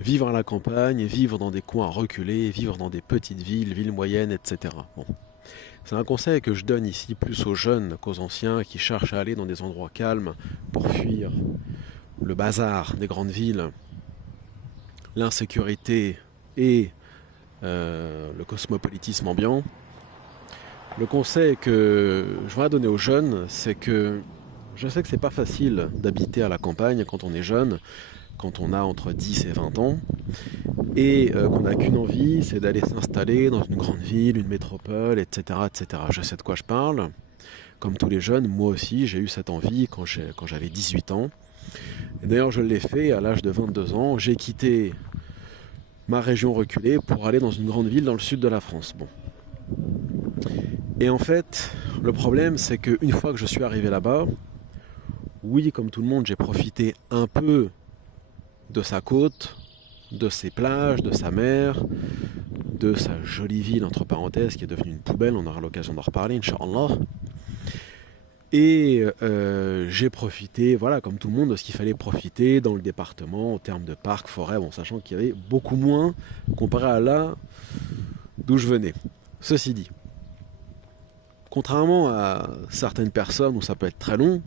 vivre à la campagne, vivre dans des coins reculés, vivre dans des petites villes, villes moyennes, etc. Bon. C'est un conseil que je donne ici plus aux jeunes qu'aux anciens qui cherchent à aller dans des endroits calmes pour fuir le bazar des grandes villes, l'insécurité et le cosmopolitisme ambiant. Le conseil que je voudrais donner aux jeunes, c'est que je sais que c'est pas facile d'habiter à la campagne quand on est jeune, quand on a entre 10 et 20 ans, et qu'on n'a qu'une envie, c'est d'aller s'installer dans une grande ville, une métropole, etc., etc. Je sais de quoi je parle. Comme tous les jeunes, moi aussi, j'ai eu cette envie quand j'avais 18 ans. Et d'ailleurs, je l'ai fait à l'âge de 22 ans. J'ai quitté ma région reculée pour aller dans une grande ville dans le sud de la France. Bon. Et en fait, le problème, c'est qu'une fois que je suis arrivé là-bas, oui, comme tout le monde, j'ai profité un peu de sa côte, de ses plages, de sa mer, de sa jolie ville, entre parenthèses, qui est devenue une poubelle. On aura l'occasion d'en reparler, Inch'Allah. Et j'ai profité, voilà, comme tout le monde, de ce qu'il fallait profiter dans le département en termes de parcs, forêts, bon, sachant qu'il y avait beaucoup moins comparé à là d'où je venais. Ceci dit, contrairement à certaines personnes où ça peut être très long,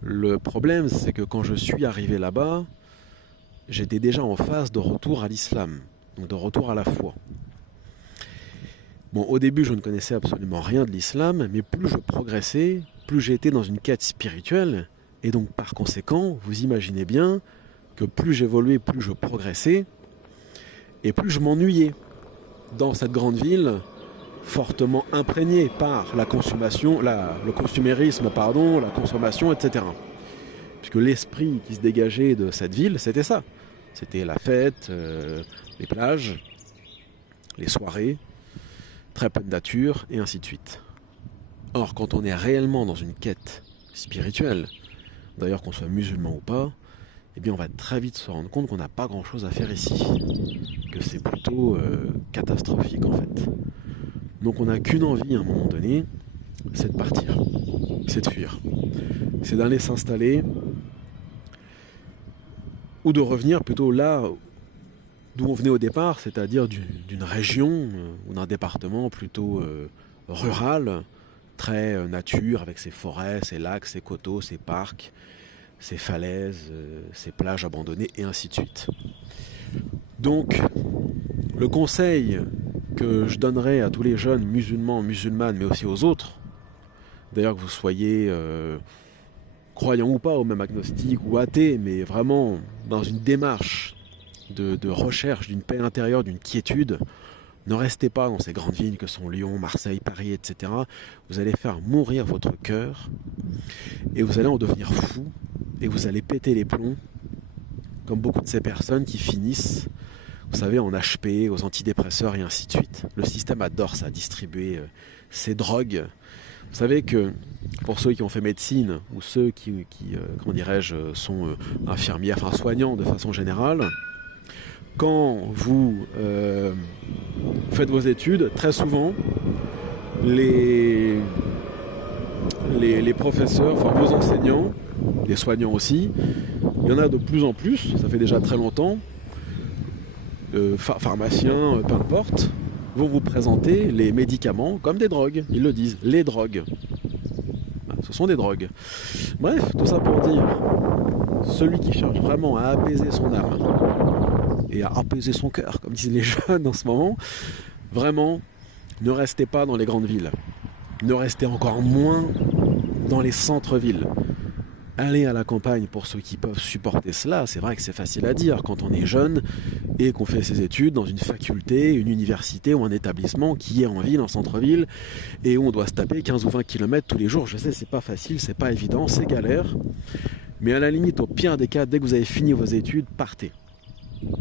le problème c'est que quand je suis arrivé là-bas, j'étais déjà en phase de retour à l'islam, donc de retour à la foi. Bon, au début, je ne connaissais absolument rien de l'islam, mais plus je progressais, plus j'étais dans une quête spirituelle, et donc par conséquent, vous imaginez bien que plus j'évoluais, plus je progressais, et plus je m'ennuyais dans cette grande ville, fortement imprégnée par la consommation, le consumérisme, pardon, la consommation, etc. Puisque l'esprit qui se dégageait de cette ville, c'était ça. C'était la fête, les plages, les soirées, très peu de nature, et ainsi de suite. Or, quand on est réellement dans une quête spirituelle, d'ailleurs qu'on soit musulman ou pas, eh bien on va très vite se rendre compte qu'on n'a pas grand-chose à faire ici, que c'est plutôt catastrophique en fait. Donc on n'a qu'une envie à un moment donné, c'est de partir, c'est de fuir, c'est d'aller s'installer, ou de revenir plutôt là d'où on venait au départ, c'est-à-dire d'une région ou d'un département plutôt rural, très nature, avec ses forêts, ses lacs, ses coteaux, ses parcs, ses falaises, ses plages abandonnées, et ainsi de suite. Donc, le conseil que je donnerais à tous les jeunes musulmans, musulmanes, mais aussi aux autres, d'ailleurs que vous soyez croyants ou pas, ou même agnostiques ou athées, mais vraiment dans une démarche de recherche d'une paix intérieure, d'une quiétude, ne restez pas dans ces grandes villes que sont Lyon, Marseille, Paris, etc. Vous allez faire mourir votre cœur et vous allez en devenir fou et vous allez péter les plombs comme beaucoup de ces personnes qui finissent, vous savez, en HP, aux antidépresseurs et ainsi de suite. Le système adore ça, distribuer ces drogues. Vous savez que pour ceux qui ont fait médecine ou ceux qui comment dirais-je, sont infirmiers, enfin soignants de façon générale, quand vous faites vos études, très souvent, les professeurs, enfin vos enseignants, les soignants aussi, il y en a de plus en plus, ça fait déjà très longtemps, pharmaciens, peu importe, vont vous présenter les médicaments comme des drogues. Ils le disent, les drogues. Ce sont des drogues. Bref, tout ça pour dire, celui qui cherche vraiment à apaiser son âme et à apaiser son cœur, comme disent les jeunes en ce moment, vraiment, ne restez pas dans les grandes villes. Ne restez encore moins dans les centres-villes. Allez à la campagne pour ceux qui peuvent supporter cela. C'est vrai que c'est facile à dire quand on est jeune et qu'on fait ses études dans une faculté, une université ou un établissement qui est en ville, en centre-ville, et où on doit se taper 15 ou 20 km tous les jours. Je sais, c'est pas facile, c'est pas évident, c'est galère. Mais à la limite, au pire des cas, dès que vous avez fini vos études, partez.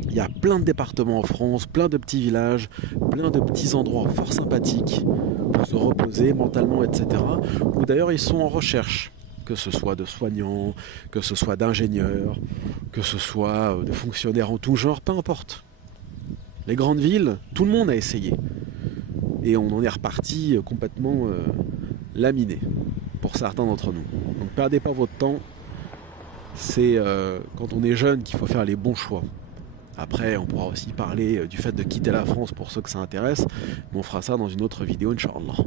Il y a plein de départements en France, plein de petits villages, plein de petits endroits fort sympathiques pour se reposer mentalement, etc. Où d'ailleurs ils sont en recherche, que ce soit de soignants, que ce soit d'ingénieurs, que ce soit de fonctionnaires en tout genre, peu importe. Les grandes villes, tout le monde a essayé. Et on en est reparti complètement laminé, pour certains d'entre nous. Donc perdez pas votre temps, c'est quand on est jeune qu'il faut faire les bons choix. Après, on pourra aussi parler du fait de quitter la France pour ceux que ça intéresse, mais on fera ça dans une autre vidéo, Inch'Allah.